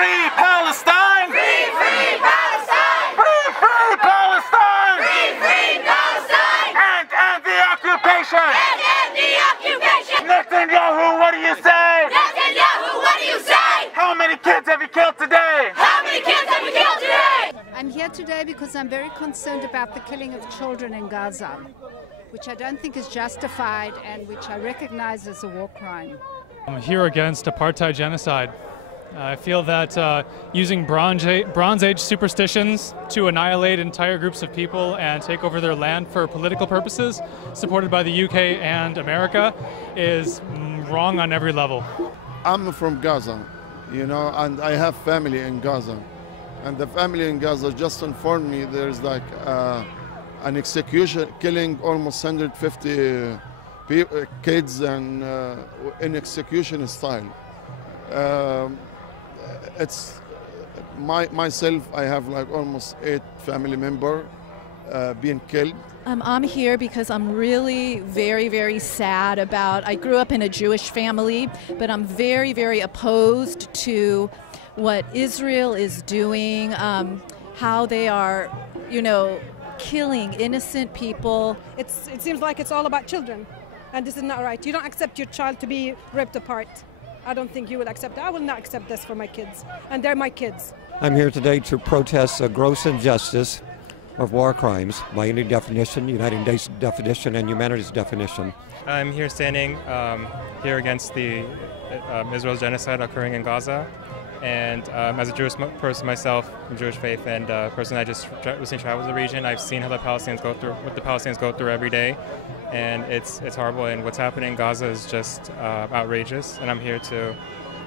free Palestine! Free, free Palestine! Free, free Palestine! Free, free Palestine! And the occupation! And the occupation! Netanyahu, what do you say? Netanyahu, what do you say? How many kids have you killed today? How many kids have you killed today? I'm here today because I'm very concerned about the killing of children in Gaza, which I don't think is justified and which I recognize as a war crime. I'm here against apartheid genocide. I feel that using Bronze Age superstitions to annihilate entire groups of people and take over their land for political purposes, supported by the UK and America, is wrong on every level. I'm from Gaza, you know, and I have family in Gaza. And the family in Gaza just informed me there's like an execution, killing almost 150 kids and in execution style. It's myself, I have like almost 8 family members being killed. I'm here because I'm really very sad about, I grew up in a Jewish family, but I'm very opposed to what Israel is doing, how they are, you know, killing innocent people. It seems like it's all about children, and this is not right. You don't accept your child to be ripped apart. I don't think you will accept it. I will not accept this for my kids, and they're my kids. I'm here today to protest a gross injustice of war crimes by any definition, United Nations definition and humanities definition. I'm here standing here against the Israel's genocide occurring in Gaza. And as a Jewish person myself, from Jewish faith, and person I just recently traveled the region, I've seen how the Palestinians go through, what the Palestinians go through every day, and it's horrible. And what's happening in Gaza is just outrageous. And I'm here to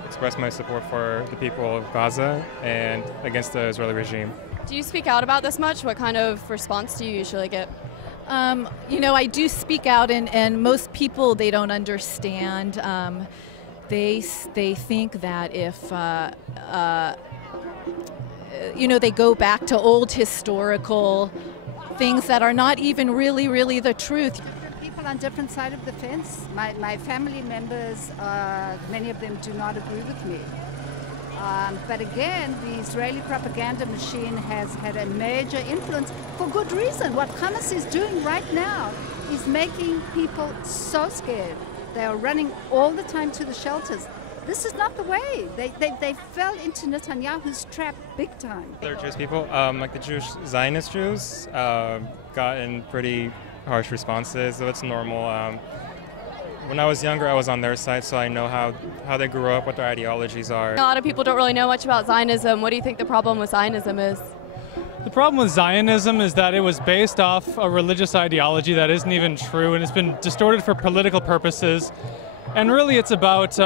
express my support for the people of Gaza and against the Israeli regime. Do you speak out about this much? What kind of response do you usually get? You know, I do speak out, and most people, they don't understand. They think that if, you know, they go back to old historical things that are not even really the truth. People on different sides of the fence. My family members, many of them do not agree with me. But again, the Israeli propaganda machine has had a major influence for good reason. What Hamas is doing right now is making people so scared. They are running all the time to the shelters. This is not the way. They fell into Netanyahu's trap big time. Other Jewish people, like the Jewish Zionist Jews, gotten pretty harsh responses, so it's normal. When I was younger, I was on their side, so I know how they grew up, what their ideologies are. A lot of people don't really know much about Zionism. What do you think the problem with Zionism is? The problem with Zionism is that it was based off a religious ideology that isn't even true, and it's been distorted for political purposes. And really it's about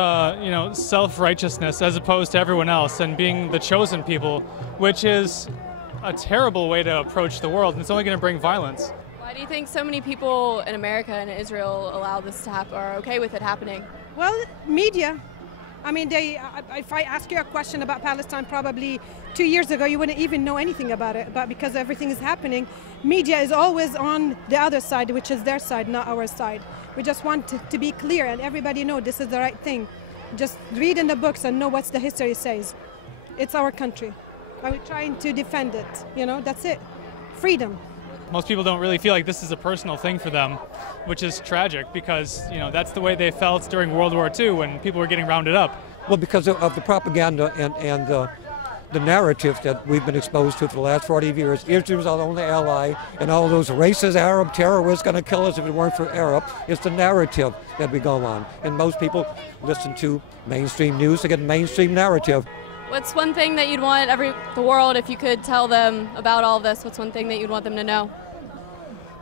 you know, self-righteousness as opposed to everyone else and being the chosen people, which is a terrible way to approach the world, and it's only going to bring violence. Why do you think so many people in America and Israel allow this to happen, or are okay with it happening? Well, media. I mean, if I ask you a question about Palestine probably 2 years ago, you wouldn't even know anything about it. But because everything is happening, media is always on the other side, which is their side, not our side. We just want to be clear and everybody know this is the right thing. Just read in the books and know what the history says. It's our country. And we're trying to defend it. You know, that's it. Freedom. Most people don't really feel like this is a personal thing for them, which is tragic because, you know, that's the way they felt during World War II when people were getting rounded up. Well, because of the propaganda and the narrative that we've been exposed to for the last 40 years. Israel's our only ally, and all those racist Arab terrorists going to kill us if it weren't for Arab. It's the narrative that we go on. And most people listen to mainstream news to get mainstream narrative. What's one thing that you'd want the world, if you could tell them about all this, what's one thing that you'd want them to know?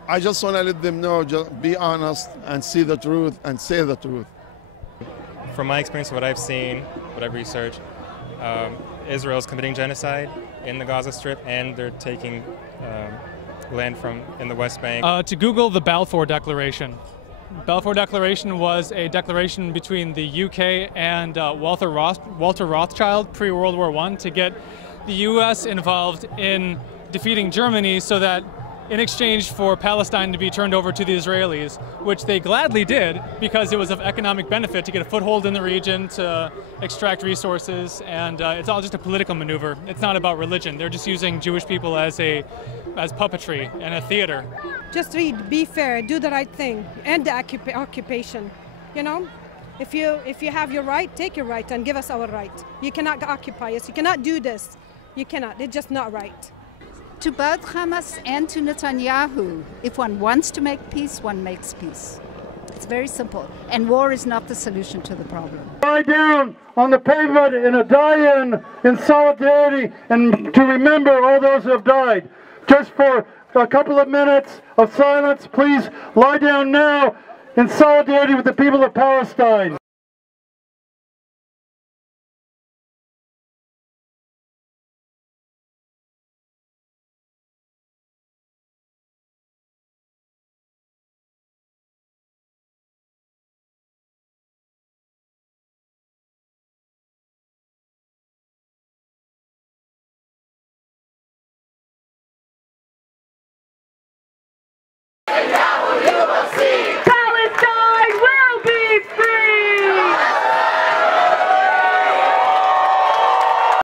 I just want to let them know, just be honest and see the truth and say the truth. From my experience, what I've seen, what I've researched, Israel is committing genocide in the Gaza Strip, and they're taking land in the West Bank. To Google the Balfour Declaration. Balfour Declaration was a declaration between the UK and Walter Rothschild pre-World War I to get the US involved in defeating Germany so that in exchange for Palestine to be turned over to the Israelis, which they gladly did because it was of economic benefit to get a foothold in the region, to extract resources, and it's all just a political maneuver. It's not about religion. They're just using Jewish people as puppetry and a theater. Just read, be fair, do the right thing, end the occupation. You know, if you have your right, take your right and give us our right. You cannot occupy us. You cannot do this. You cannot. It's just not right. To both Hamas and to Netanyahu, if one wants to make peace, one makes peace. It's very simple. And war is not the solution to the problem. Lie down on the pavement in a die-in in solidarity and to remember all those who have died. Just for a couple of minutes of silence, please lie down now in solidarity with the people of Palestine.